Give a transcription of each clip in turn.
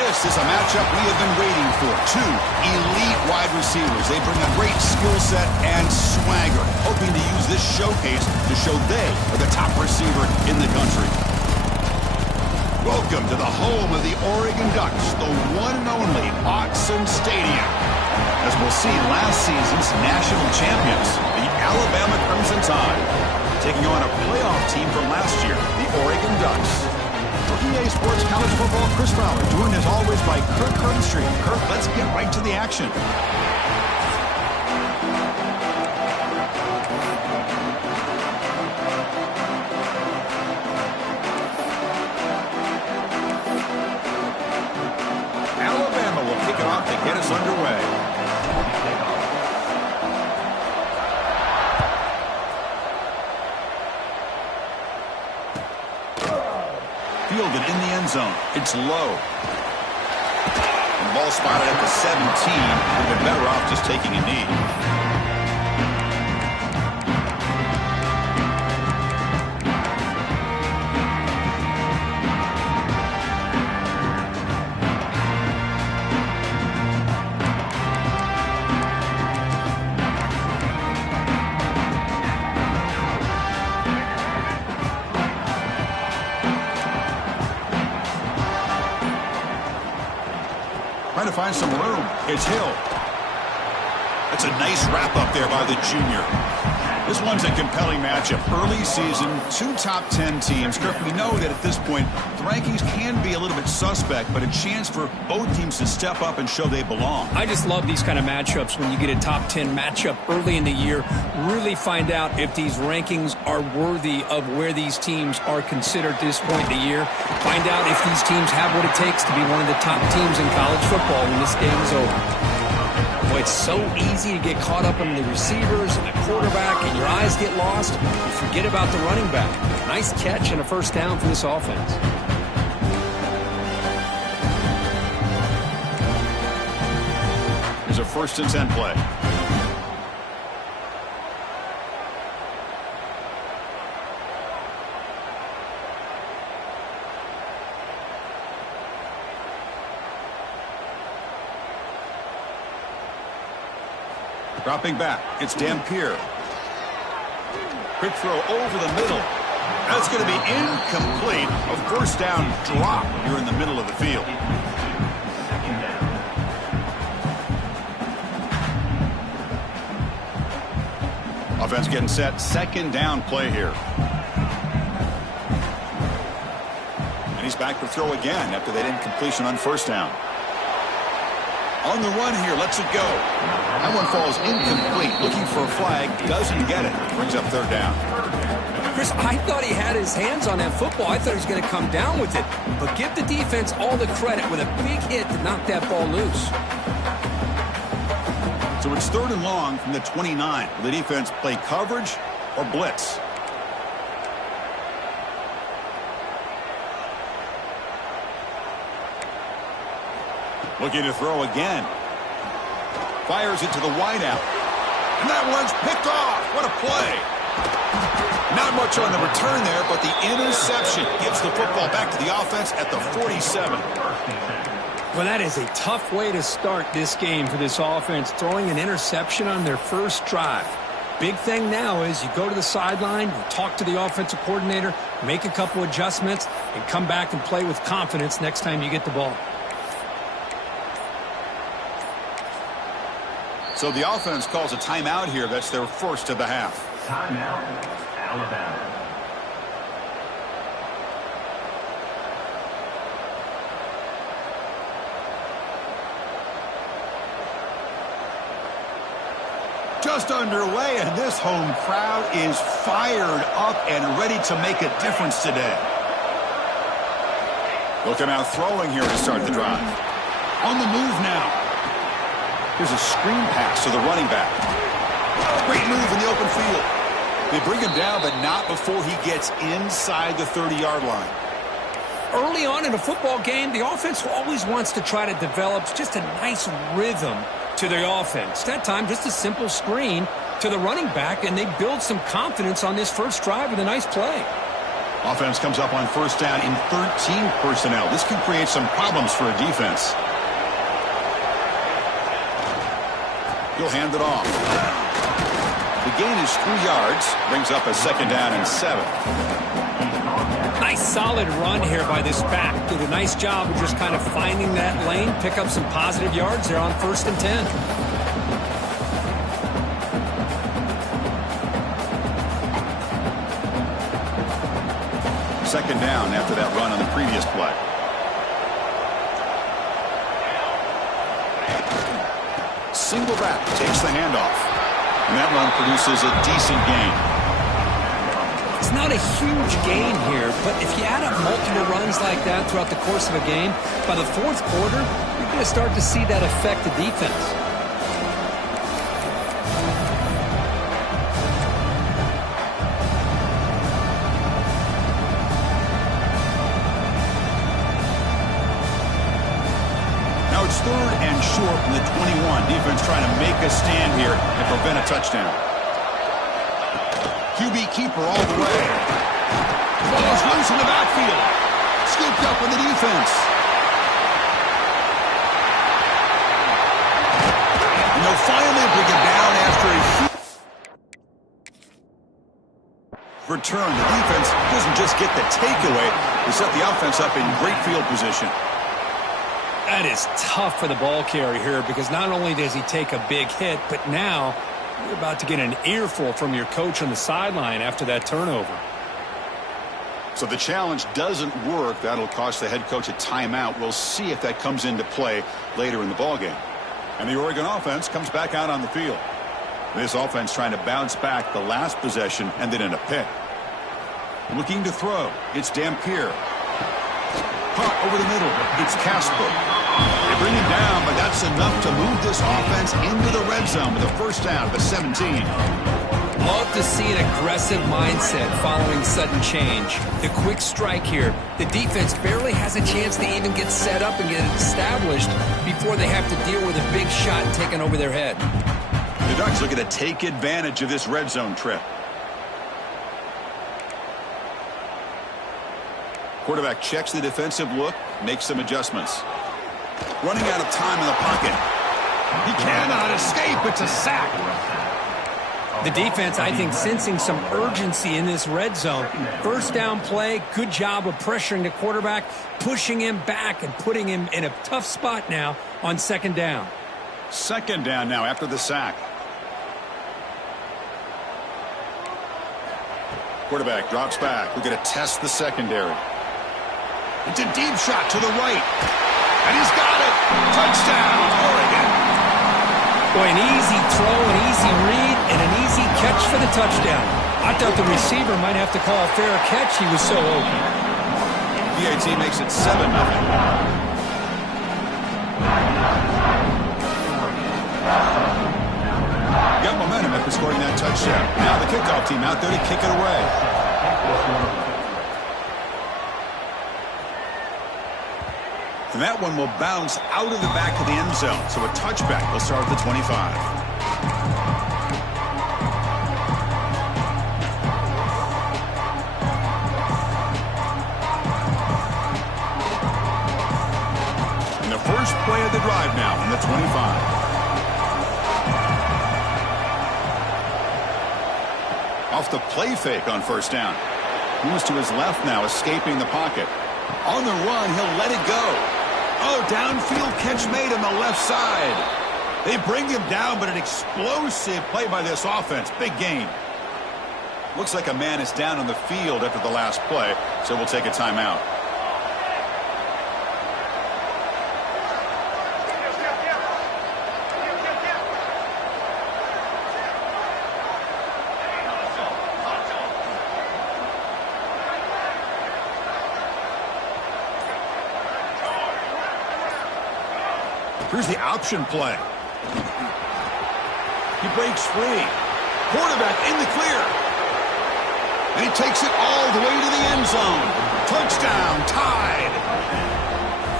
This is a matchup we have been waiting for. Two elite wide receivers. They bring a great skill set and swagger, hoping to use this showcase to show they are the top receiver in the country. Welcome to the home of the Oregon Ducks, the one and only Autzen Stadium. As we'll see, last season's national champions, the Alabama Crimson Tide, taking on a playoff team from last year, the Oregon Ducks. For EA Sports College Football, Chris Fowler, joined as always by Kirk Herbstreit. Kirk, let's get right to the action. Alabama will kick it off to get us underway. Fielded in the end zone. It's low. And the ball spotted at the 17. Would have been better off just taking a knee. Trying to find some room. It's Hill. That's a nice wrap up there by the junior. This one's a compelling matchup. Early season, two top 10 teams. Kirk, we know that at this point, the rankings can be a little bit suspect, but a chance for both teams to step up and show they belong. I just love these kind of matchups when you get a top 10 matchup early in the year. Really find out if these rankings are worthy of where these teams are considered at this point in the year. Find out if these teams have what it takes to be one of the top teams in college football when this game is over. Boy, it's so easy to get caught up in the receivers and the quarterback, and your eyes get lost. You forget about the running back. Nice catch and a first down for this offense. Here's a 1st and 10 play. Dropping back, it's Dampier. Quick throw over the middle. That's going to be incomplete. A 1st down drop here in the middle of the field. Offense getting set. 2nd down play here. And he's back to throw again after that incompletion on 1st down. On the run here, lets it go. That one falls incomplete. Looking for a flag, doesn't get it. Brings up 3rd down. Chris, I thought he had his hands on that football. I thought he was going to come down with it. But give the defense all the credit with a big hit to knock that ball loose. So it's 3rd and long from the 29. Will the defense play coverage or blitz? Looking to throw again. Fires it to the wideout. And that one's picked off. What a play. Not much on the return there, but the interception gives the football back to the offense at the 47. Well, that is a tough way to start this game for this offense, throwing an interception on their first drive. Big thing now is you go to the sideline, you talk to the offensive coordinator, make a couple adjustments, and come back and play with confidence next time you get the ball. So the offense calls a timeout here. That's their 1st of the half. Timeout, Alabama. Just underway, and this home crowd is fired up and ready to make a difference today. Looking out throwing here to start the drive. On the move now. Here's a screen pass to the running back. Great move in the open field. They bring him down, but not before he gets inside the 30-yard line. Early on in a football game, the offense always wants to try to develop just a nice rhythm to their offense. That time, just a simple screen to the running back, and they build some confidence on this first drive with a nice play. Offense comes up on first down in 13 personnel. This can create some problems for a defense. He'll hand it off. The gain is 3 yards. Brings up a second down and 7. Nice solid run here by this back. Did a nice job of just kind of finding that lane, pick up some positive yards there on 1st and 10. Second down after that run on the previous play. Single back takes the handoff. And that run produces a decent gain. It's not a huge gain here, but if you add up multiple runs like that throughout the course of a game, by the 4th quarter, you're going to start to see that affect the defense. Now it's 3rd and short from the 21. Defense trying to make a stand here and prevent a touchdown. QB keeper all the way. The ball is loose in the backfield. Scooped up with the defense. And they'll finally bring it down after a huge return. The defense doesn't just get the takeaway. They set the offense up in great field position. That is tough for the ball carrier here because not only does he take a big hit, but now you're about to get an earful from your coach on the sideline after that turnover. So the challenge doesn't work. That'll cost the head coach a timeout. We'll see if that comes into play later in the ballgame. And the Oregon offense comes back out on the field. This offense trying to bounce back. The last possession ended in a pick. Looking to throw. It's Dampier. Caught over the middle. It's Casper. They bring him down, but that's enough to move this offense into the red zone with a first down at the 17. Love to see an aggressive mindset following sudden change. The quick strike here. The defense barely has a chance to even get set up and get established before they have to deal with a big shot taken over their head. The Ducks looking to take advantage of this red zone trip. Quarterback checks the defensive look, makes some adjustments. Running out of time in the pocket. He cannot escape. It's a sack. The defense, I think, sensing some urgency in this red zone. First down play, good job of pressuring the quarterback, pushing him back and putting him in a tough spot now on 2nd down. 2nd down now after the sack. Quarterback drops back. We're going to test the secondary. It's a deep shot to the right. And he's got it. Touchdown, Oregon. Boy, an easy throw, an easy read, and an easy catch for the touchdown. I thought the receiver might have to call a fair catch. He was so open. PAT makes it 7-0. Got momentum after scoring that touchdown. Now the kickoff team out there to kick it away. And that one will bounce out of the back of the end zone. So a touchback will start at the 25. And the first play of the drive now from the 25. Off the play fake on first down. Moves to his left now, escaping the pocket. On the run, he'll let it go. Oh, downfield catch made on the left side. They bring him down, but an explosive play by this offense. Big gain. Looks like a man is down on the field after the last play, so we'll take a timeout. Here's the option play. He breaks free. Quarterback in the clear. And he takes it all the way to the end zone. Touchdown, tied.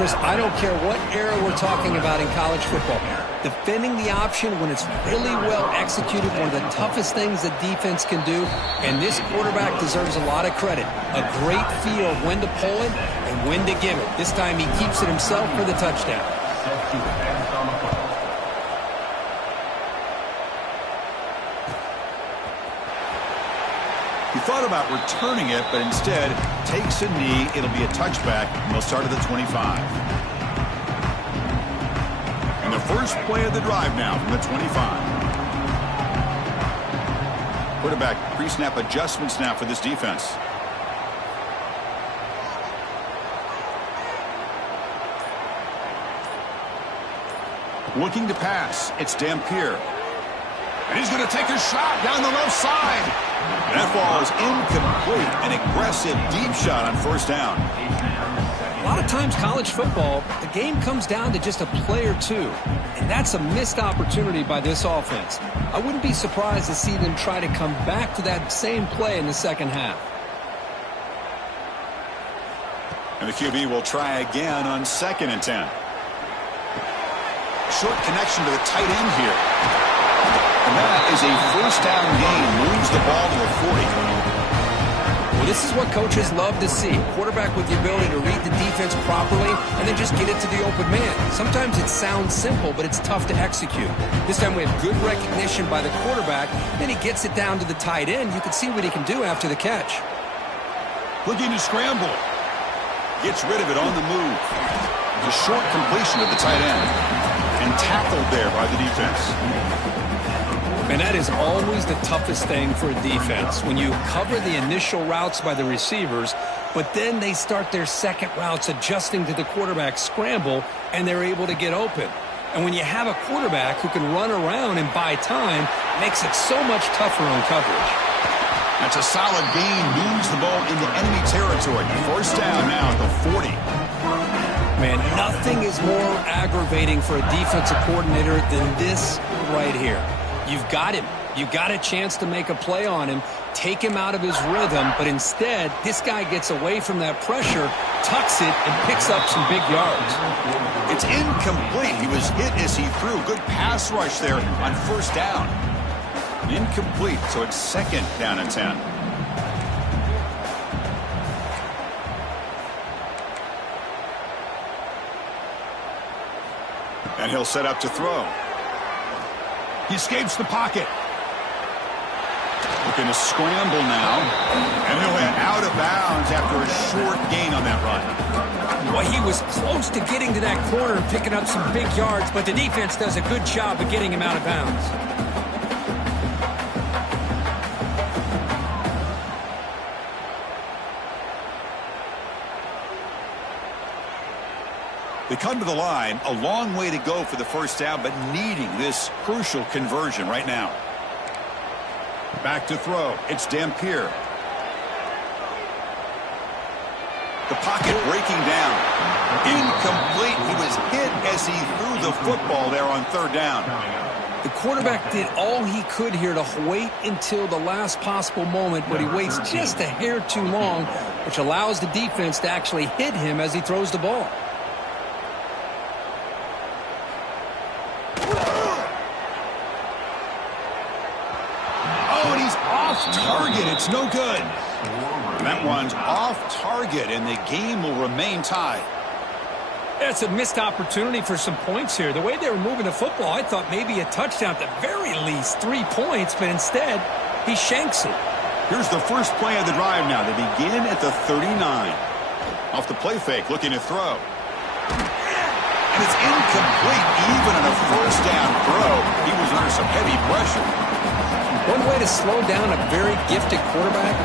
Chris, I don't care what era we're talking about in college football. Defending the option when it's really well executed, one of the toughest things the defense can do, and this quarterback deserves a lot of credit. A great feel of when to pull it and when to give it. This time he keeps it himself for the touchdown. He thought about returning it, but instead takes a knee. It'll be a touchback, and they'll start at the 25. And the first play of the drive now from the 25. Quarterback pre-snap adjustments now for this defense. Looking to pass. It's Dampier. And he's going to take a shot down the left side. That ball is incomplete. An aggressive deep shot on first down. A lot of times college football, the game comes down to just a play or two. And that's a missed opportunity by this offense. I wouldn't be surprised to see them try to come back to that same play in the second half. And the QB will try again on 2nd and 10. Short connection to the tight end here. And that is a first down gain. Moves the ball to the 40. Well, this is what coaches love to see. Quarterback with the ability to read the defense properly and then just get it to the open man. Sometimes it sounds simple, but it's tough to execute. This time we have good recognition by the quarterback. Then he gets it down to the tight end. You can see what he can do after the catch. Looking to scramble. Gets rid of it on the move. A short completion of the tight end. And tackled there by the defense. And that is always the toughest thing for a defense. When you cover the initial routes by the receivers, but then they start their second routes adjusting to the quarterback's scramble, and they're able to get open. And when you have a quarterback who can run around and buy time, it makes it so much tougher on coverage. That's a solid gain. Moves the ball into enemy territory. First down now at the 40. Man, nothing is more aggravating for a defensive coordinator than this right here. You've got him. You've got a chance to make a play on him, take him out of his rhythm, but instead, this guy gets away from that pressure, tucks it, and picks up some big yards. It's incomplete. He was hit as he threw. Good pass rush there on first down. Incomplete, so it's 2nd down and 10. And he'll set up to throw. He escapes the pocket. Looking to scramble now. And he'll head out of bounds after a short gain on that run. Well, he was close to getting to that corner and picking up some big yards, but the defense does a good job of getting him out of bounds. They come to the line, a long way to go for the first down, but needing this crucial conversion right now. Back to throw. It's Dampier. The pocket breaking down. Incomplete. He was hit as he threw the football there on 3rd down. The quarterback did all he could here to wait until the last possible moment, but he waits just a hair too long, which allows the defense to actually hit him as he throws the ball. Target, it's no good. And that one's off target, and the game will remain tied. That's a missed opportunity for some points here. The way they were moving the football, I thought maybe a touchdown, at the very least 3 points, but instead, he shanks it. Here's the first play of the drive now. They begin at the 39. Off the play fake, looking to throw. And it's incomplete, even on a first down throw. He was under some heavy pressure. One way to slow down a very gifted quarterback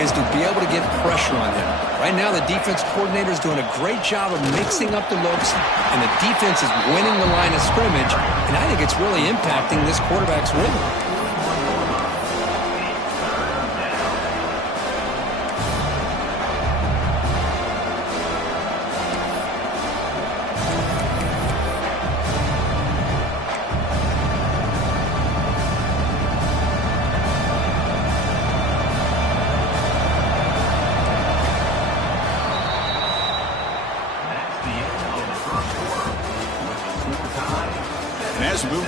is to be able to get pressure on him. Right now, the defense coordinator is doing a great job of mixing up the looks, and the defense is winning the line of scrimmage, and I think it's really impacting this quarterback's rhythm.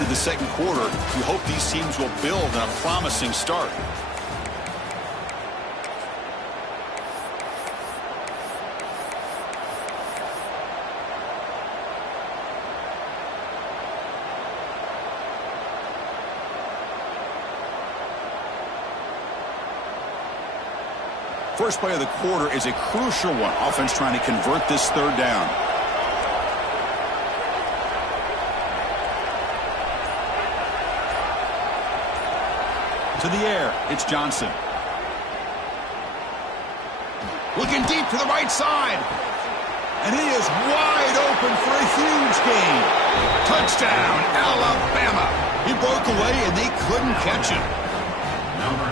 the second quarter. We hope these teams will build on a promising start. First play of the quarter is a crucial one. Offense trying to convert this third down. To the air, it's Johnson. Looking deep to the right side. And he is wide open for a huge gain. Touchdown, Alabama. He broke away and they couldn't catch him.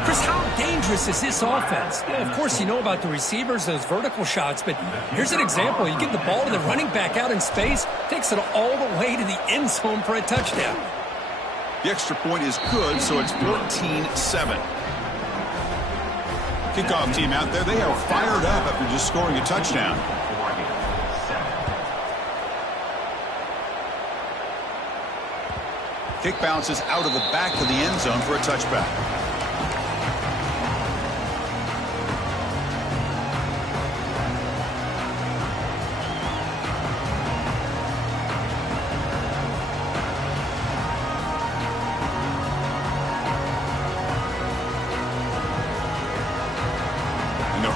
Chris, how dangerous is this offense? Of course, you know about the receivers, those vertical shots, but here's an example. You give the ball to the running back out in space, takes it all the way to the end zone for a touchdown. The extra point is good, so it's 14-7. Kickoff team out there, they are fired up after just scoring a touchdown. Kick bounces out of the back of the end zone for a touchback.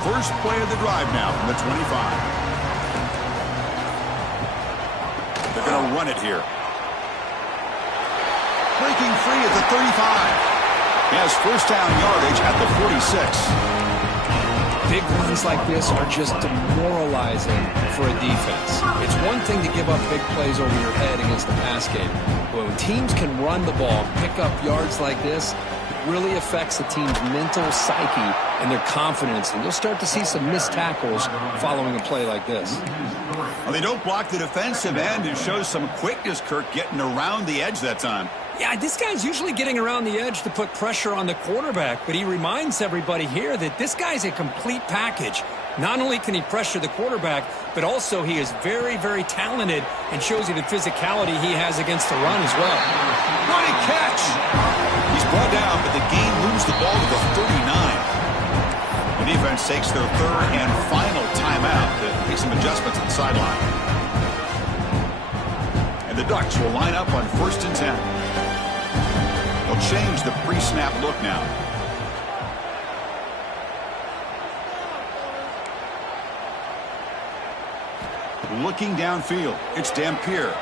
First play of the drive now from the 25. They're going to run it here. Breaking free at the 35. He has first down yardage at the 46. Big runs like this are just demoralizing for a defense. It's one thing to give up big plays over your head against the pass game. But when teams can run the ball, pick up yards like this, really affects the team's mental psyche and their confidence, and you'll start to see some missed tackles following a play like this. Well, they don't block the defensive end and shows some quickness, Kirk, getting around the edge that time. Yeah, this guy's usually getting around the edge to put pressure on the quarterback, but he reminds everybody here that this guy's a complete package. Not only can he pressure the quarterback, but also he is very, very talented and shows you the physicality he has against the run as well. Running catch! He's brought down, but the game moves the ball to the 39. The defense takes their third and final timeout to make some adjustments at the sideline. And the Ducks will line up on 1st and 10. They'll change the pre-snap look now. Looking downfield, it's Dampier.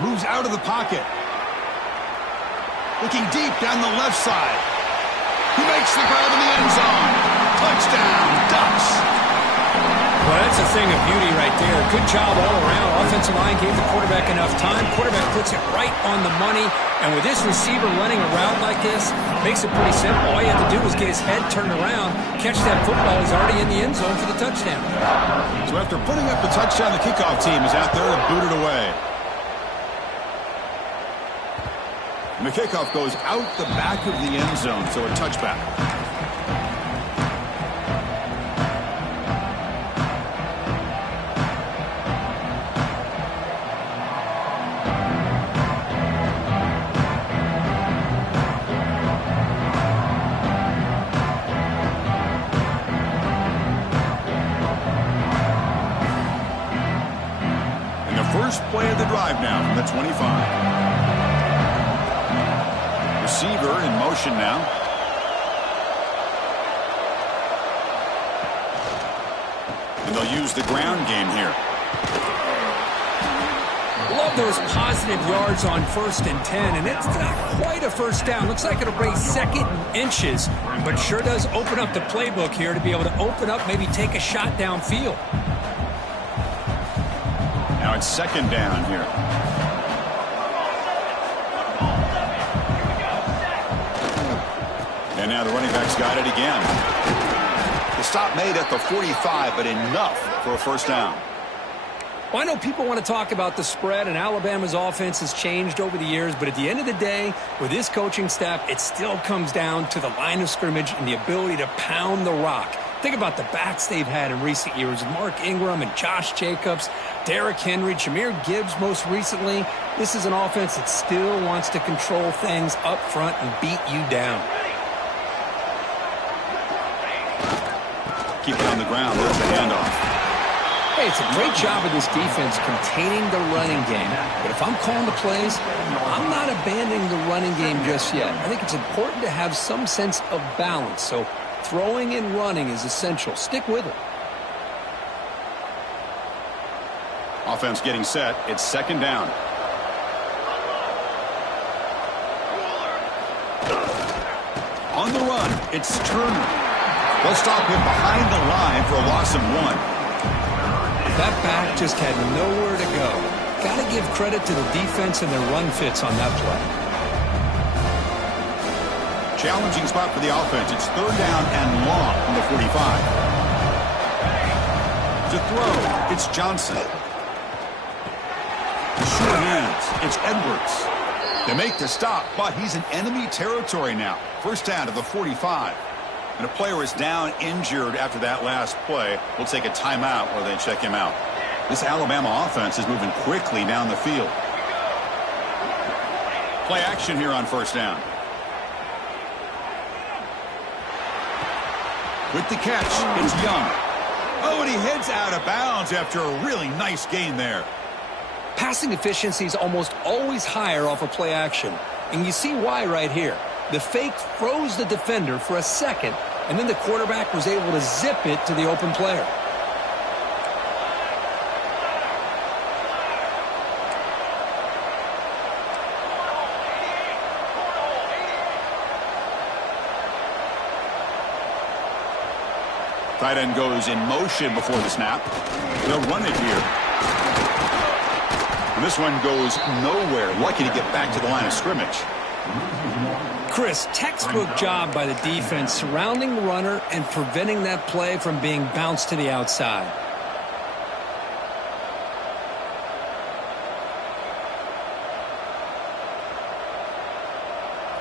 Moves out of the pocket. Looking deep down the left side. He makes the grab in the end zone. Touchdown, Ducks. Well, that's a thing of beauty right there. Good job all around. Offensive line gave the quarterback enough time. Quarterback puts it right on the money. And with this receiver running around like this, makes it pretty simple. All you have to do is get his head turned around, catch that football. He's already in the end zone for the touchdown. So after putting up the touchdown, the kickoff team is out there to boot it away. And the kickoff goes out the back of the end zone, so a touchback. And the first play of the drive now from the 25. Receiver in motion now. And they'll use the ground game here. Love those positive yards on 1st and 10, and it's not quite a first down. Looks like it'll bring 2nd and inches, but sure does open up the playbook here to be able to open up, maybe take a shot downfield. Now it's 2nd down here. And now the running back's got it again. The stop made at the 45, but enough for a first down. Well, I know people want to talk about the spread, and Alabama's offense has changed over the years, but at the end of the day, with this coaching staff, it still comes down to the line of scrimmage and the ability to pound the rock. Think about the backs they've had in recent years. Mark Ingram and Josh Jacobs, Derrick Henry, Jahmyr Gibbs most recently. This is an offense that still wants to control things up front and beat you down. Keep it on the ground. There's the handoff. Hey, it's a great job of this defense containing the running game. But if I'm calling the plays, I'm not abandoning the running game just yet. I think it's important to have some sense of balance. So throwing and running is essential. Stick with it. Offense getting set. It's second down. On the run, it's Turner. They'll stop him behind the line for a loss of 1. That back just had nowhere to go. Got to give credit to the defense and their run fits on that play. Challenging spot for the offense. It's third down and long from the 45. To throw, it's Johnson. Short hands, it's Edwards. They make the stop, but he's in enemy territory now. First down to the 45. And a player is down injured after that last play. We'll take a timeout while they check him out. This Alabama offense is moving quickly down the field. Play action here on first down. With the catch, it's Young. Oh, and he heads out of bounds after a really nice gain there. Passing efficiency is almost always higher off of play action. And you see why right here. The fake froze the defender for a second, and then the quarterback was able to zip it to the open player. Tight end goes in motion before the snap. They'll run it here. And this one goes nowhere. Lucky to get back to the line of scrimmage. Chris, textbook job by the defense surrounding the runner and preventing that play from being bounced to the outside.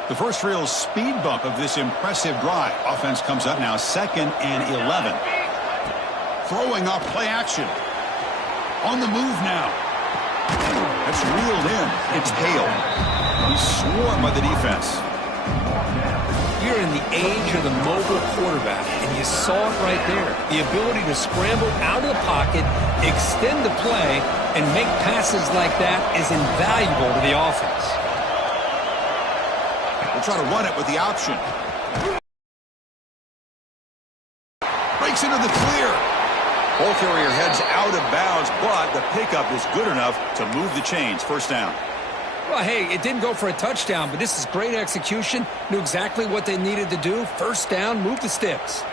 The first real speed bump of this impressive drive. Offense comes up now, 2nd and 11. Throwing off play action. On the move now. That's reeled in. It's Hale. He's swarmed by the defense. You're in the age of the mobile quarterback, and you saw it right there. The ability to scramble out of the pocket, extend the play, and make passes like that is invaluable to the offense. We'll try to run it with the option. Breaks into the clear. Ball carrier heads out of bounds, but the pickup is good enough to move the chains. First down. Well, hey, it didn't go for a touchdown, but this is great execution. Knew exactly what they needed to do. First down, move the sticks.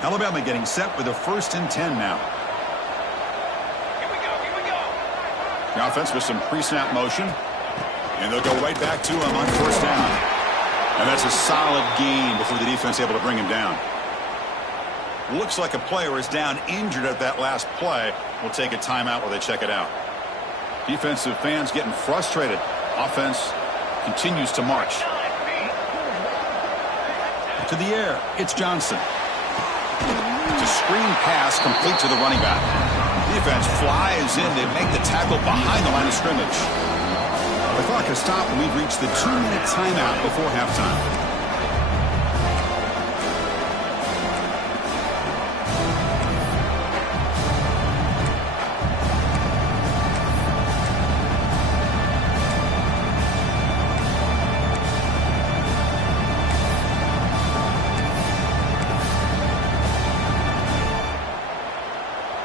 Alabama getting set with a 1st and 10 now. Here we go. The offense with some pre-snap motion. And they'll go right back to him on first down. And that's a solid gain before the defense able to bring him down. Looks like a player is down injured at that last play. We'll take a timeout while they check it out. Defensive fans getting frustrated. Offense continues to march. To the air, it's Johnson. It's a screen pass complete to the running back. Defense flies in. They make the tackle behind the line of scrimmage. The clock has stopped and we've reached the 2-minute timeout before halftime.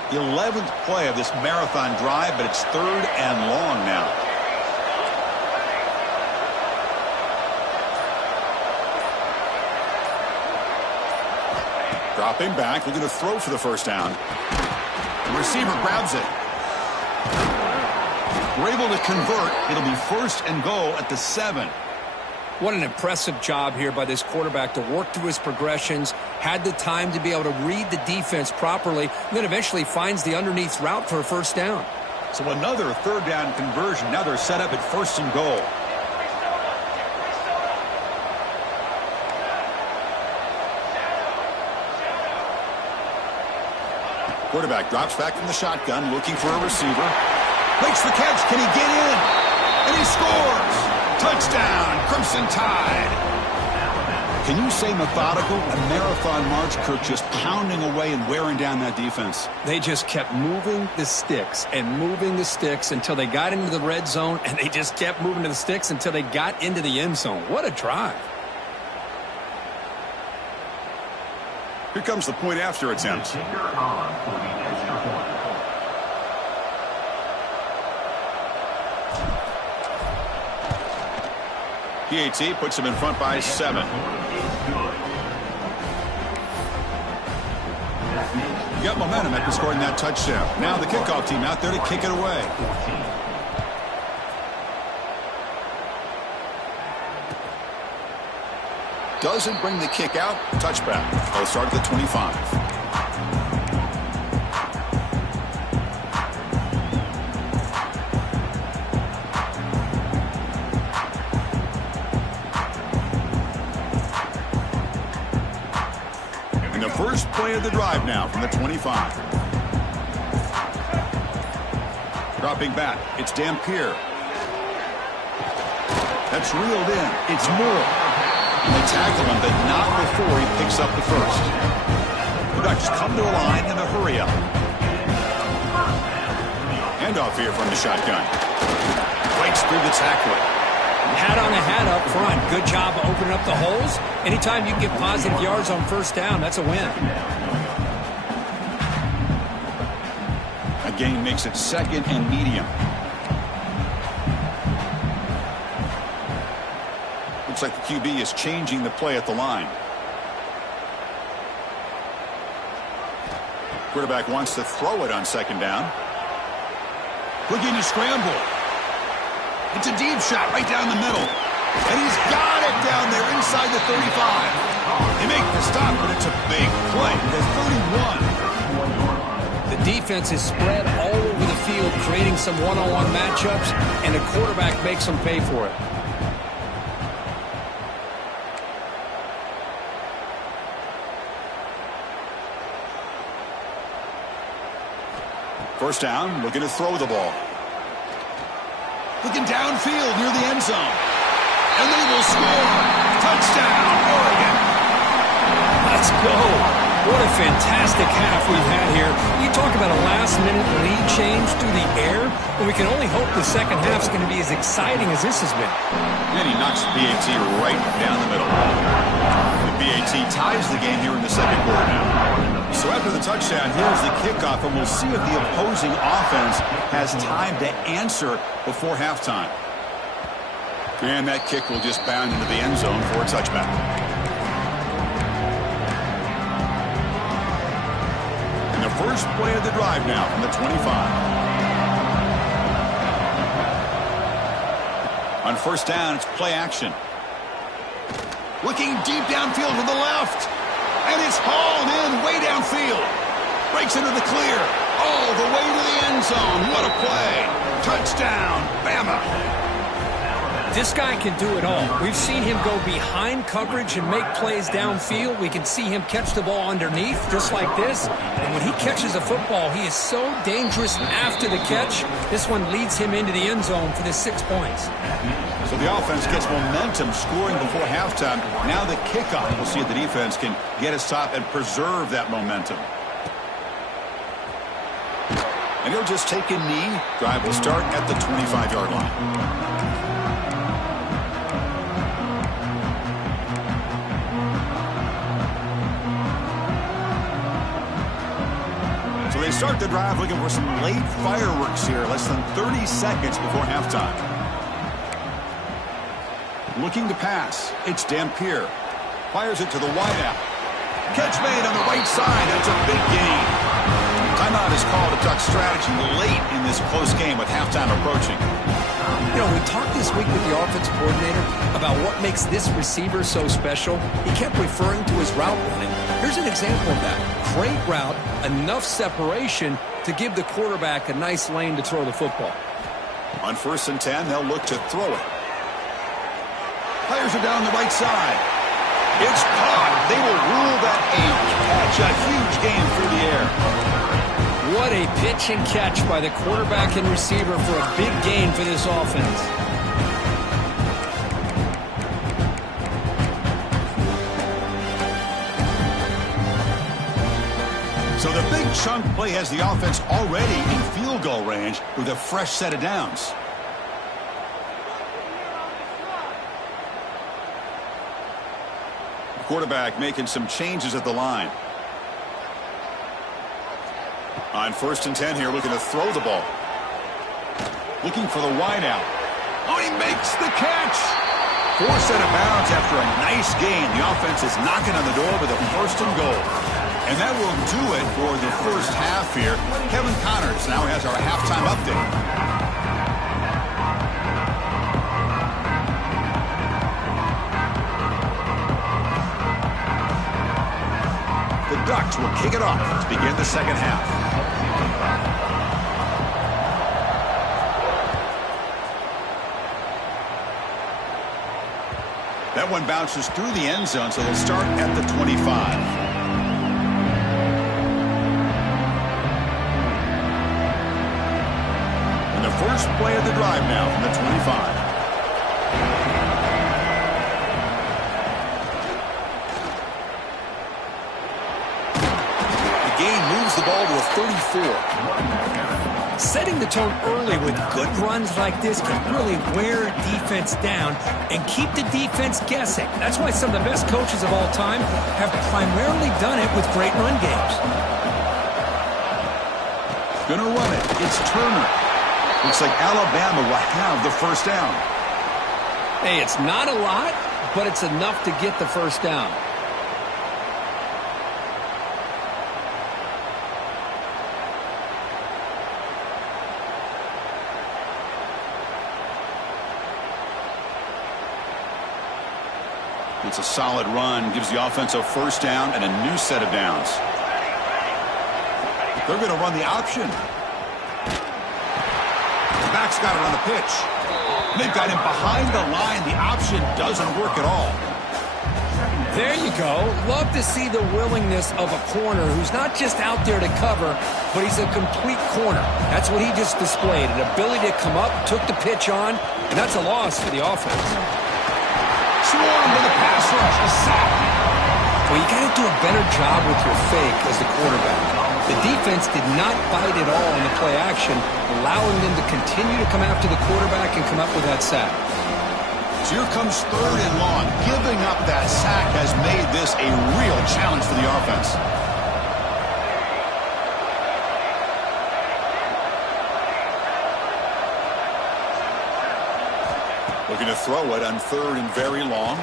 The 11th play of this marathon drive, but it's 3rd and long now. Dropping back, looking to throw for the first down. The receiver grabs it. We're able to convert. It'll be 1st and goal at the 7. What an impressive job here by this quarterback to work through his progressions, had the time to be able to read the defense properly, and then eventually finds the underneath route for a first down. So another 3rd down conversion. Now they're set up at 1st and goal. Quarterback drops back from the shotgun, looking for a receiver. Makes the catch. Can he get in? And he scores. Touchdown, Crimson Tide. Can you say methodical? A marathon march, Kirk, just pounding away and wearing down that defense. They just kept moving the sticks and moving the sticks until they got into the red zone, and they just kept moving to the sticks until they got into the end zone. What a drive. Here comes the point after attempt. PAT puts him in front by 7. Got momentum after scoring that touchdown. Now the kickoff team out there to kick it away. Doesn't bring the kick out. Touchback. They'll start at the 25. First play of the drive now from the 25. Dropping back, it's Dampier. That's reeled in. It's Moore. And they tackle him, but not before he picks up the first. The Ducks come to a line in a hurry up. Handoff here from the shotgun. Breaks through the tackle. Hat on a hat up front. Good job of opening up the holes. Anytime you can get positive yards on first down, that's a win. A gain makes it second and medium. Looks like the QB is changing the play at the line. Quarterback wants to throw it on second down. Looking to scramble. It's a deep shot right down the middle. And he's got it down there inside the 35. They make the stop, but it's a big play. The 31. The defense is spread all over the field, creating some one-on-one matchups, and the quarterback makes them pay for it. First down, looking to throw the ball. Looking downfield near the end zone. And they will score. Touchdown, Oregon. Let's go. What a fantastic half we've had here. You talk about a last-minute lead change through the air, and we can only hope the second half is going to be as exciting as this has been. And he knocks the BAT right down the middle. The BAT ties the game here in the second quarter now. So after the touchdown, here's the kickoff, and we'll see if the opposing offense has time to answer before halftime. And that kick will just bound into the end zone for a touchback. And the first play of the drive now from the 25. On first down, it's play action. Looking deep downfield to the left. And it's hauled in way downfield. Breaks into the clear. All the way to the end zone. What a play. Touchdown, Bama. This guy can do it all. We've seen him go behind coverage and make plays downfield. We can see him catch the ball underneath, just like this. And when he catches a football, he is so dangerous after the catch. This one leads him into the end zone for the 6 points. So the offense gets momentum, scoring before halftime. Now the kickoff. We'll see if the defense can get a stop and preserve that momentum. And he'll just take a knee. Drive will start at the 25-yard line. So they start the drive looking for some late fireworks here. Less than 30 seconds before halftime. Looking to pass. It's Dampier. Fires it to the wideout. Catch made on the right side. That's a big gain. Timeout is called to Duck strategy late in this close game with halftime approaching. You know, we talked this week with the offensive coordinator about what makes this receiver so special. He kept referring to his route running. Here's an example of that. Great route, enough separation to give the quarterback a nice lane to throw the football. On 1st and 10, they'll look to throw it. Fires it down the right side. It's caught. They will rule that a catch. A huge gain through the air. What a pitch and catch by the quarterback and receiver for a big gain for this offense. So the big chunk play has the offense already in field goal range with a fresh set of downs. The quarterback making some changes at the line. On 1st and 10 here, looking to throw the ball. Looking for the wide out. Oh, he makes the catch. Forced out of bounds after a nice gain. The offense is knocking on the door with a 1st and goal. And that will do it for the first half here. Kevin Connors now has our halftime update. The Ducks will kick it off to begin the second half. That one bounces through the end zone, so they'll start at the 25. And the first play of the drive now from the 25. The gain moves the ball to a 34. Setting the tone early with good runs like this can really wear defense down and keep the defense guessing. That's why some of the best coaches of all time have primarily done it with great run games. Gonna run it. It's Turner. Looks like Alabama will have the first down. Hey, it's not a lot, but it's enough to get the first down. It's a solid run, gives the offense a first down and a new set of downs. They're going to run the option. The back's got it on the pitch. They've got him behind the line. The option doesn't work at all. There you go. Love to see the willingness of a corner who's not just out there to cover, but he's a complete corner. That's what he just displayed, an ability to come up, took the pitch on, and that's a loss for the offense. Swarm with the pass rush, a sack. Well, you got to do a better job with your fake as the quarterback. The defense did not bite at all in the play action, allowing them to continue to come after the quarterback and come up with that sack. So here comes 3rd and long. Giving up that sack has made this a real challenge for the offense. Looking to throw it on 3rd and very long.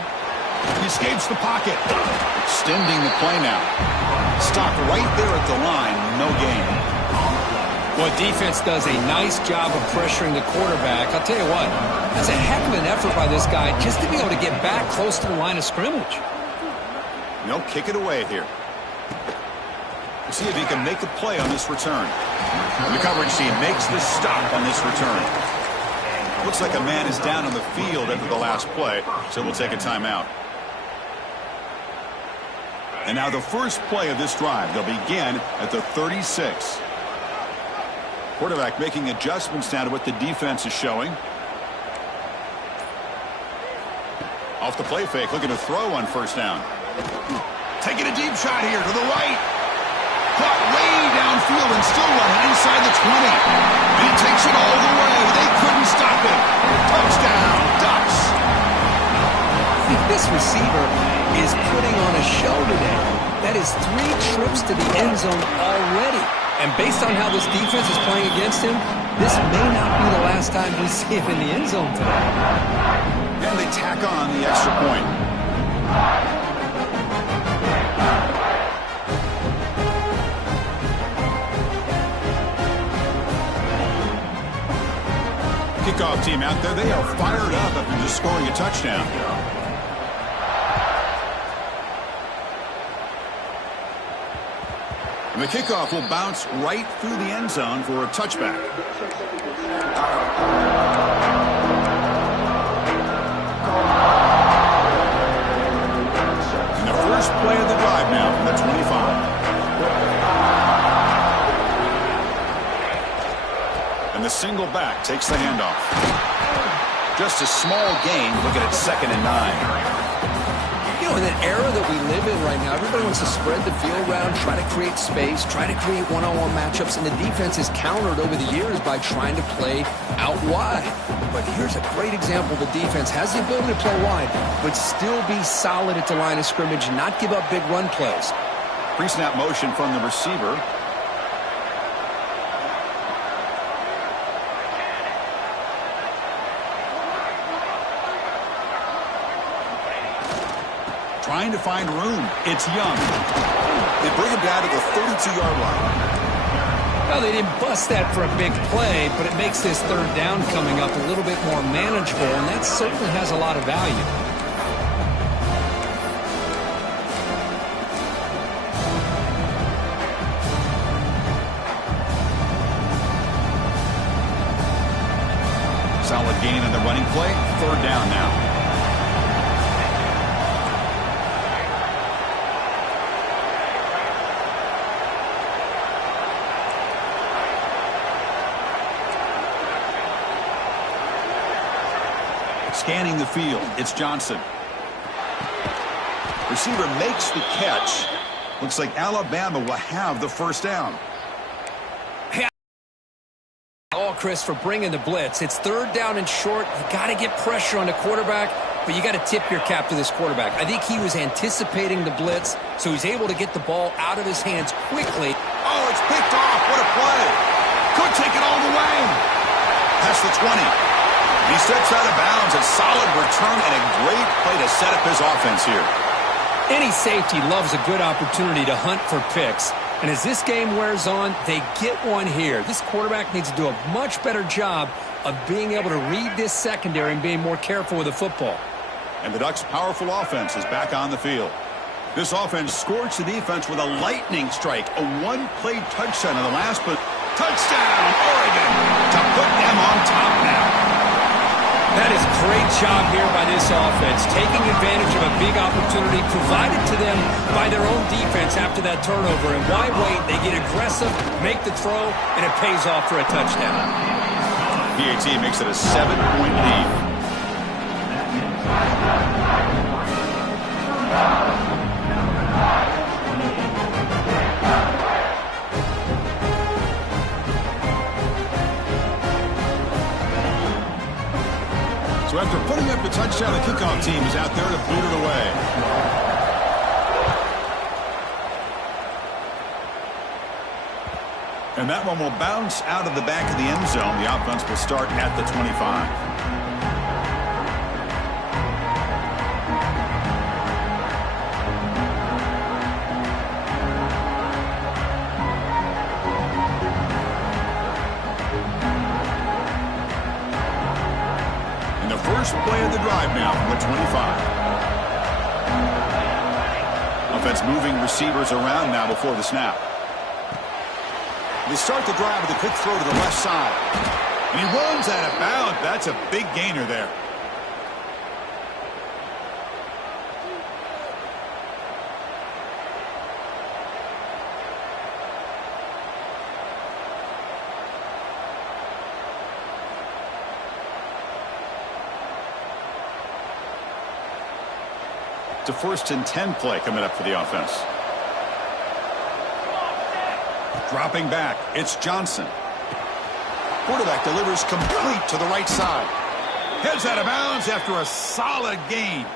He escapes the pocket. Extending the play now. Stopped right there at the line. No gain. Well, defense does a nice job of pressuring the quarterback. I'll tell you what, that's a heck of an effort by this guy just to be able to get back close to the line of scrimmage. No, kick it away here. We'll see if he can make a play on this return. The coverage team makes the stop on this return. Looks like a man is down on the field after the last play, so we'll take a timeout. And now the first play of this drive. They'll begin at the 36. Quarterback making adjustments now to what the defense is showing. Off the play fake, looking to throw on 1st down. Taking a deep shot here to the right. Caught way downfield and still running inside the 20. And he takes it all the way. They couldn't stop him. Touchdown, Ducks. This receiver is putting on a show today. That is 3 trips to the end zone already. And based on how this defense is playing against him, this may not be the last time we see him in the end zone today. And they tack on the extra point. Kickoff team out there, they are fired up after just scoring a touchdown. And the kickoff will bounce right through the end zone for a touchback. And the first play of the drive now from the 25. takes the handoff. Just a small gain. Look at it, 2nd and 9. You know, in the era that we live in right now, everybody wants to spread the field around, try to create space, try to create one-on-one matchups, and the defense is countered over the years by trying to play out wide. But here's a great example. The defense has the ability to play wide, but still be solid at the line of scrimmage, not give up big run plays. Pre-snap motion from the receiver. Trying to find room. It's Young. They bring him down to the 32-yard line. Well, they didn't bust that for a big play, but it makes this 3rd down coming up a little bit more manageable, and that certainly has a lot of value. Solid gain on the running play. 3rd down now. Scanning the field, it's Johnson. Receiver makes the catch. Looks like Alabama will have the 1st down. All, Chris, for bringing the blitz. It's 3rd down and short. You got to get pressure on the quarterback, but you got to tip your cap to this quarterback. I think he was anticipating the blitz, so he's able to get the ball out of his hands quickly. Oh, it's picked off. What a play. Could take it all the way. Past the 20. He steps out of bounds. A solid return and a great play to set up his offense here. Any safety loves a good opportunity to hunt for picks. And as this game wears on, they get one here. This quarterback needs to do a much better job of being able to read this secondary and being more careful with the football. And the Ducks' powerful offense is back on the field. This offense scorched the defense with a lightning strike. A one-play touchdown in the last, but touchdown, Oregon, to put them on top now. That is a great job here by this offense, taking advantage of a big opportunity provided to them by their own defense after that turnover. And why wait? They get aggressive, make the throw, and it pays off for a touchdown. PAT makes it a 7-point lead. So after putting up the touchdown, the kickoff team is out there to boot it away. And that one will bounce out of the back of the end zone. The offense will start at the 25. First play of the drive now from the 25. Offense moving receivers around now before the snap. They start the drive with a quick throw to the left side. And he runs out of bounds. That's a big gainer there. It's a 1st and 10 play coming up for the offense. Dropping back, it's Johnson. Quarterback delivers complete to the right side. Heads out of bounds after a solid gain.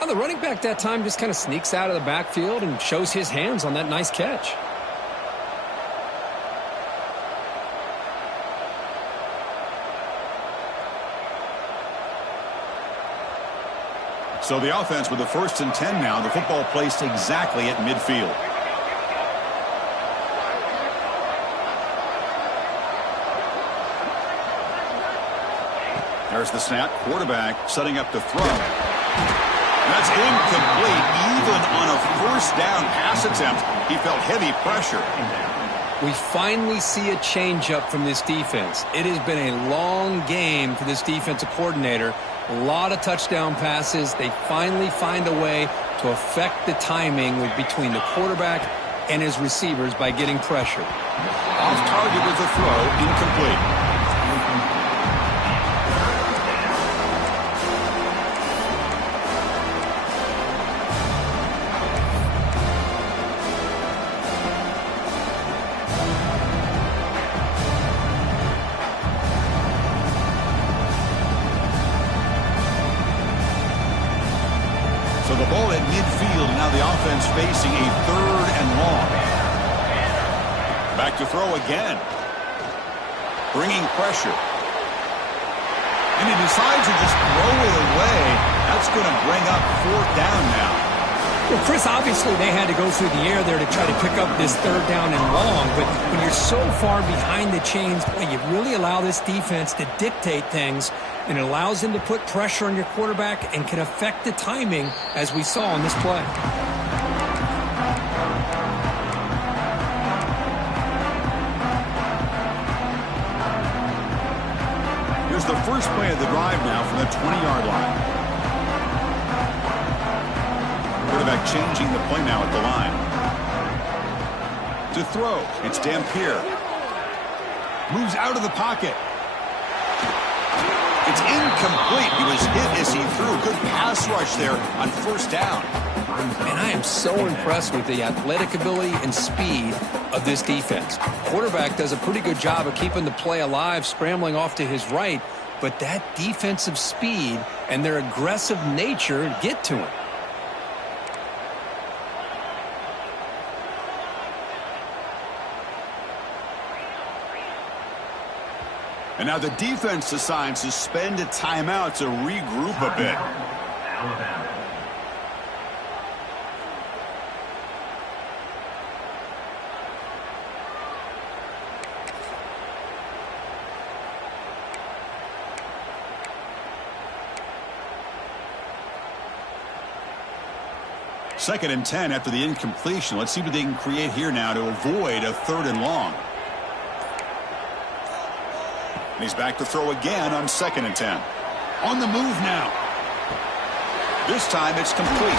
Well, the running back that time just kind of sneaks out of the backfield and shows his hands on that nice catch. So the offense with the 1st and 10 now. The football placed exactly at midfield. There's the snap. Quarterback setting up the throw. That's incomplete. Even on a 1st down pass attempt, he felt heavy pressure. We finally see a changeup from this defense. It has been a long game for this defensive coordinator. A lot of touchdown passes. They finally find a way to affect the timing between the quarterback and his receivers by getting pressure. Off target with the throw, incomplete. now the offense facing a 3rd and long. Back to throw again. Bringing pressure. And he decides to just throw it away. That's going to bring up 4th down now. Well, Chris, obviously they had to go through the air there to try to pick up this 3rd down and long, but when you're so far behind the chains, boy, you really allow this defense to dictate things, and it allows them to put pressure on your quarterback and can affect the timing, as we saw on this play. Here's the first play of the drive now from the 20-yard line. Quarterback changing the play now at the line. To throw, it's Dampier. Moves out of the pocket. It's incomplete. He was hit as he threw. Good pass rush there on 1st down. And I am so impressed with the athletic ability and speed of this defense. Quarterback does a pretty good job of keeping the play alive, scrambling off to his right, but that defensive speed and their aggressive nature get to him. And now the defense decides to spend a timeout to regroup a bit. Second and 10 after the incompletion. Let's see what they can create here now to avoid a 3rd and long. He's back to throw again on 2nd and 10. On the move now. This time it's complete.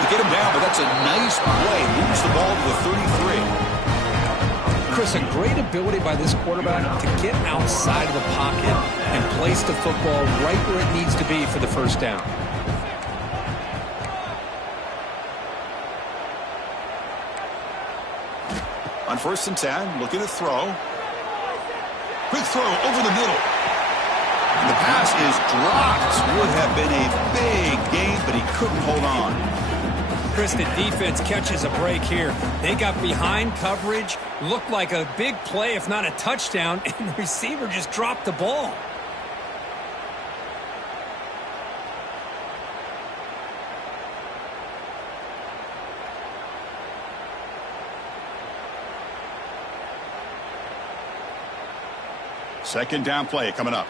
They get him down, but that's a nice play. Moves the ball to the 33. Chris, a great ability by this quarterback to get outside of the pocket and place the football right where it needs to be for the 1st down. On 1st and 10, looking to throw. Quick throw over the middle. And the pass is dropped. Would have been a big gain, but he couldn't hold on. Chris, the defense catches a break here. They got behind coverage, looked like a big play, if not a touchdown, and the receiver just dropped the ball. Second down play coming up.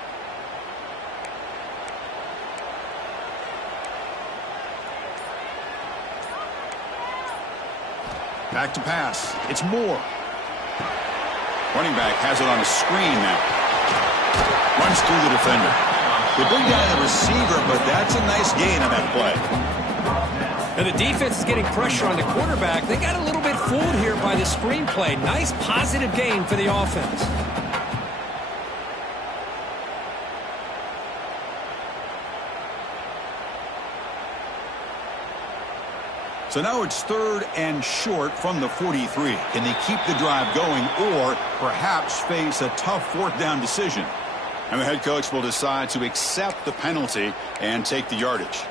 Back to pass. It's Moore. Running back has it on a screen now. Runs through the defender. They bring down the receiver, but that's a nice gain on that play. And the defense is getting pressure on the quarterback. They got a little bit fooled here by the screen play. Nice positive gain for the offense. So now it's 3rd and short from the 43. Can they keep the drive going or perhaps face a tough 4th down decision? And the head coach will decide to accept the penalty and take the yardage.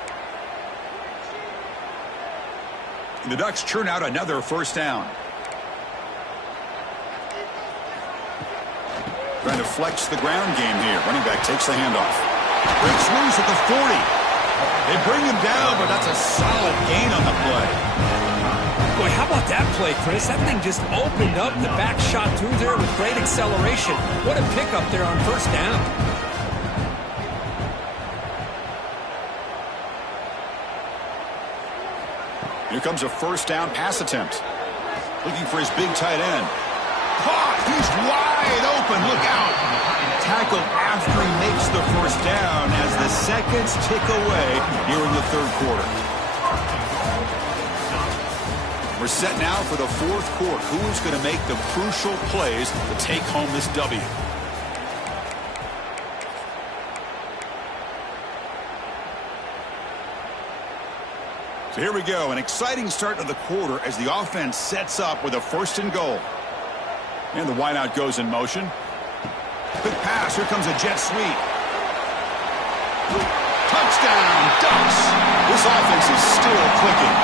The Ducks churn out another 1st down. Trying to flex the ground game here. Running back takes the handoff. Breaks loose at the 40. They bring him down, but that's a solid gain on the play. Boy, how about that play, Chris? That thing just opened up. The back shot through there with great acceleration. What a pickup there on 1st down. Here comes a 1st down pass attempt. Looking for his big tight end. Caught! He's wide open. Look out! Tackle after he makes the 1st down as the seconds tick away here in the 3rd quarter. We're set now for the 4th quarter. Who is going to make the crucial plays to take home this W? So here we go. An exciting start to the quarter as the offense sets up with a 1st and goal. And the wideout goes in motion. Quick pass. Here comes a jet sweep. Touchdown, Ducks. This offense is still clicking.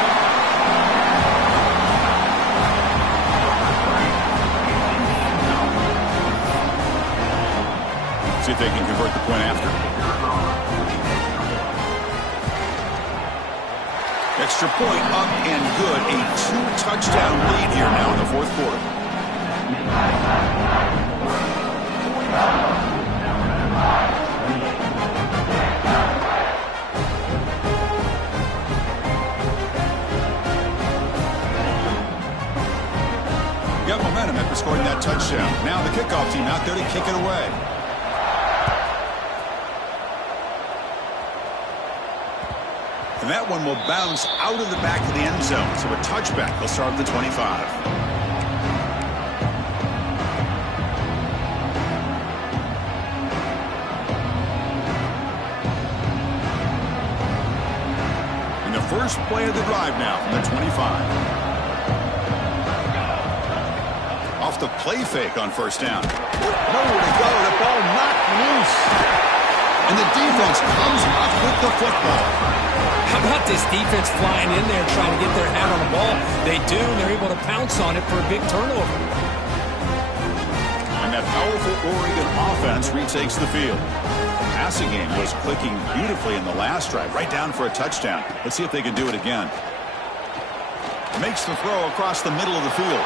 see if they can convert the point after. Extra point up and good. A 2-touchdown lead here now in the fourth quarter. Got momentum after scoring that touchdown. Now the kickoff team out there to kick it away. And that one will bounce out of the back of the end zone. So a touchback. They'll start at the 25. And the first play of the drive now from the 25. Off the play fake on first down. Nowhere to go. The ball knocked loose. And the defense comes up with the football. How about this defense flying in there trying to get their hand on the ball? They do, and they're able to pounce on it for a big turnover. And that powerful Oregon offense retakes the field. The passing game was clicking beautifully in the last drive, right down for a touchdown. Let's see if they can do it again. Makes the throw across the middle of the field.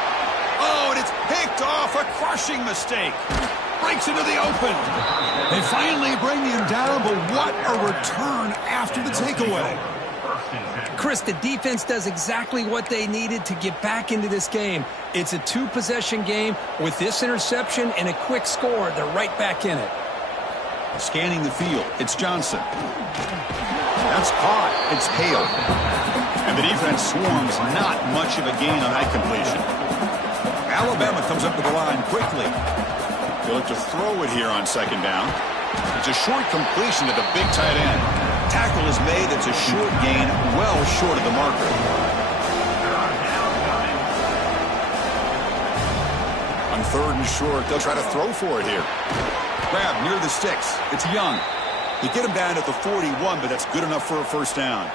Oh, and it's picked off. A crushing mistake. Breaks into the open. They finally bring him down, but what a return after the takeaway. Chris, the defense does exactly what they needed to get back into this game. It's a 2-possession game. With this interception and a quick score, they're right back in it. Scanning the field, it's Johnson. That's caught. It's Hale. And the defense swarms. Not much of a gain on that completion. Alabama comes up to the line quickly. They'll look to throw it here on second down. It's a short completion to the big tight end. Tackle is made. It's a short gain, well short of the marker. On third and short, they'll try to throw for it here. Grab near the sticks. It's Young. They get him down at the 41, but that's good enough for a first down.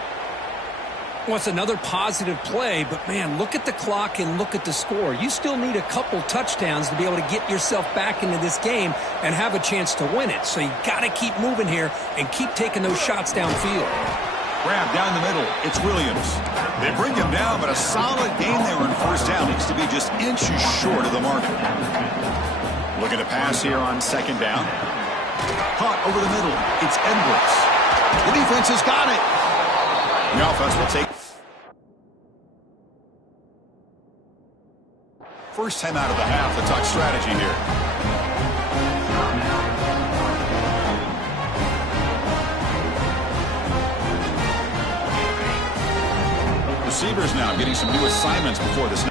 Well, it's another positive play, but, man, look at the clock and look at the score. You still need a couple touchdowns to be able to get yourself back into this game and have a chance to win it. So you got to keep moving here and keep taking those shots downfield. Grab down the middle. It's Williams. They bring him down, but a solid gain there on first down. Needs to be just inches short of the marker. Looking to pass here on second down. Caught over the middle. It's Edwards. The defense has got it. The offense will take first time out of the half. The talk strategy here. Receivers now getting some new assignments before this.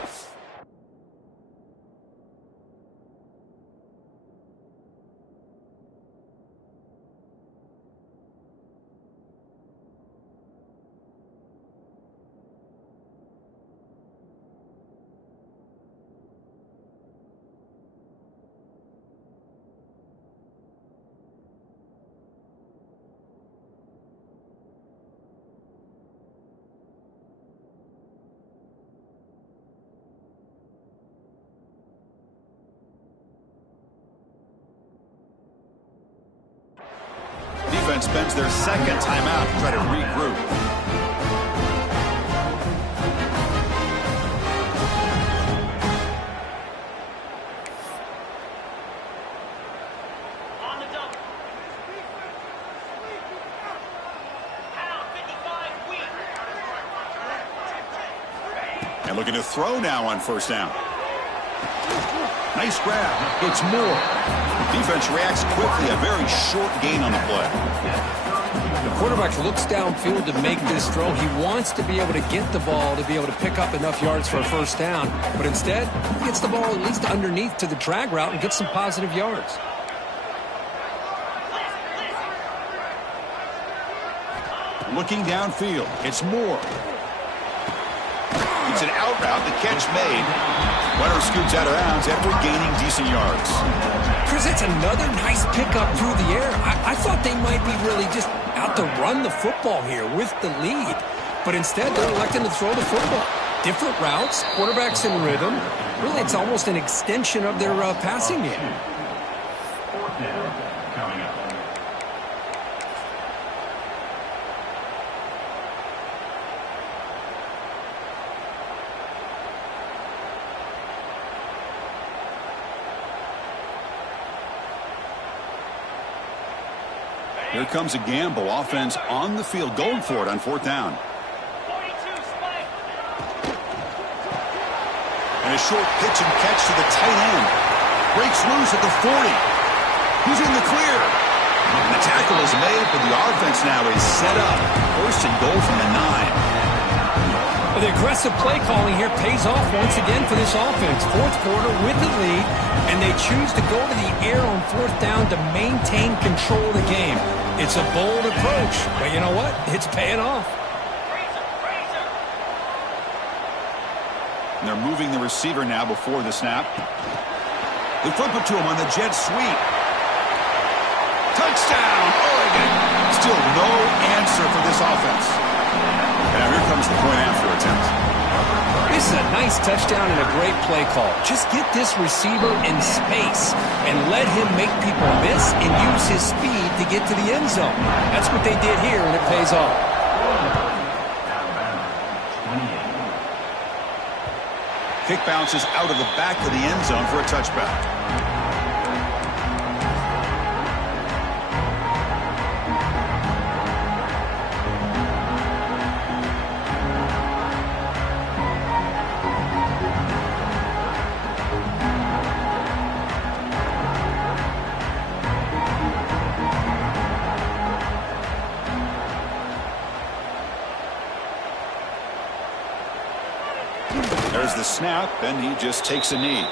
Defense spends their second timeout to try to regroup. On the double. Pound 55 weak. And looking to throw now on first down. Nice grab. It's Moore. Defense reacts quickly. A very short gain on the play. The quarterback looks downfield to make this throw. He wants to be able to get the ball to be able to pick up enough yards for a first down. But instead, he gets the ball at least underneath to the drag route and gets some positive yards. Looking downfield. It's Moore. It's an out route. The catch made. Runner scoots out of bounds after gaining decent yards. Chris, it's another nice pickup through the air. I thought they might be really just out to run the football here with the lead. But instead, they're electing to throw the football. Different routes, quarterbacks in rhythm. Really, it's almost an extension of their passing game. Fourth down coming up. Here comes a gamble. Offense on the field, going for it on fourth down. 42 spike. And a short pitch and catch to the tight end. Breaks loose at the 40. Who's in the clear? And the tackle is made, but the offense now is set up. First and goal from the 9. Well, the aggressive play calling here pays off once again for this offense. Fourth quarter with the lead, and they choose to go to the air on fourth down to maintain control of the game. It's a bold approach, but you know what? It's paying off. And they're moving the receiver now before the snap. They flip it to him on the jet sweep. Touchdown, Oregon. Still no answer for this offense. And now here comes the point after attempt. This is a nice touchdown and a great play call. Just get this receiver in space and let him make people miss and use his speed to get to the end zone. That's what they did here, and it pays off. Kick bounces out of the back of the end zone for a touchback. There's the snap, and he just takes a knee.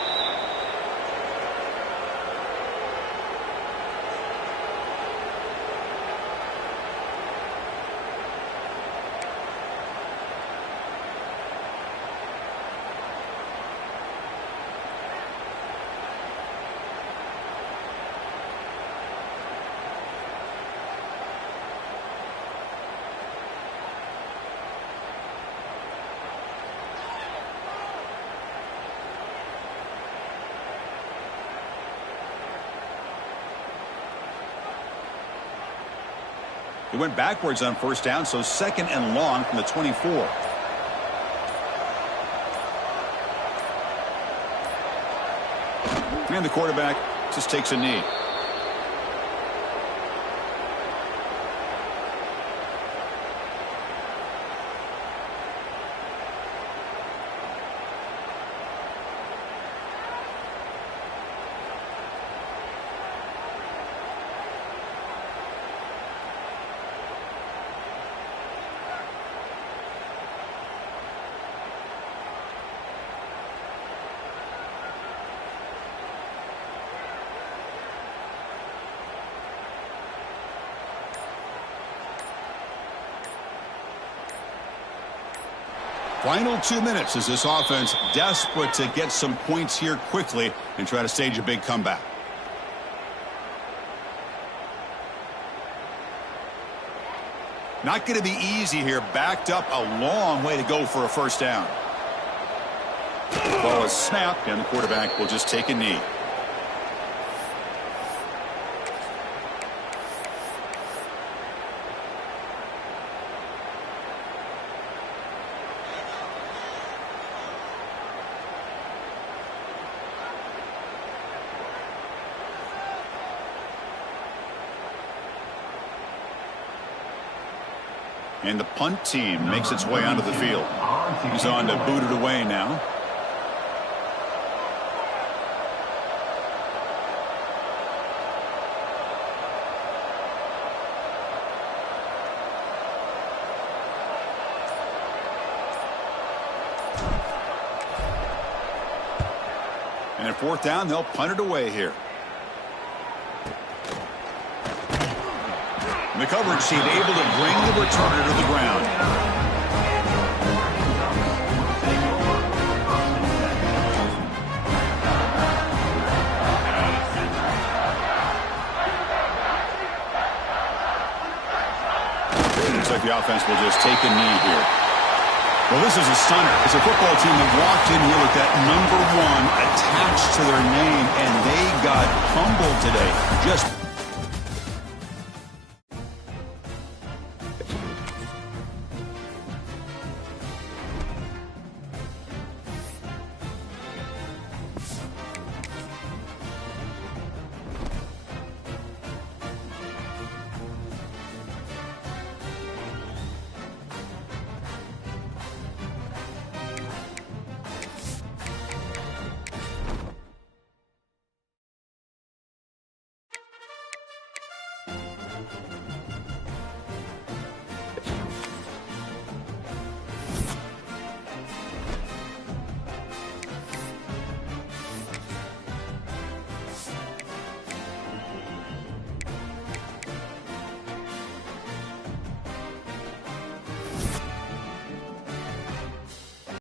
He went backwards on first down, so second and long from the 24. And the quarterback just takes a knee. Final 2 minutes as this offense desperate to get some points here quickly and try to stage a big comeback. Not going to be easy here. Backed up a long way to go for a first down. Ball is snapped, and the quarterback will just take a knee. And the punt team makes its way onto the field. He's on to boot it away now. And at fourth down, they'll punt it away here. The coverage team able to bring the returner to the ground. Looks like the offense will just take a knee here. Well, this is a stunner. It's a football team that walked in here with that number 1 attached to their name, and they got humbled today. Just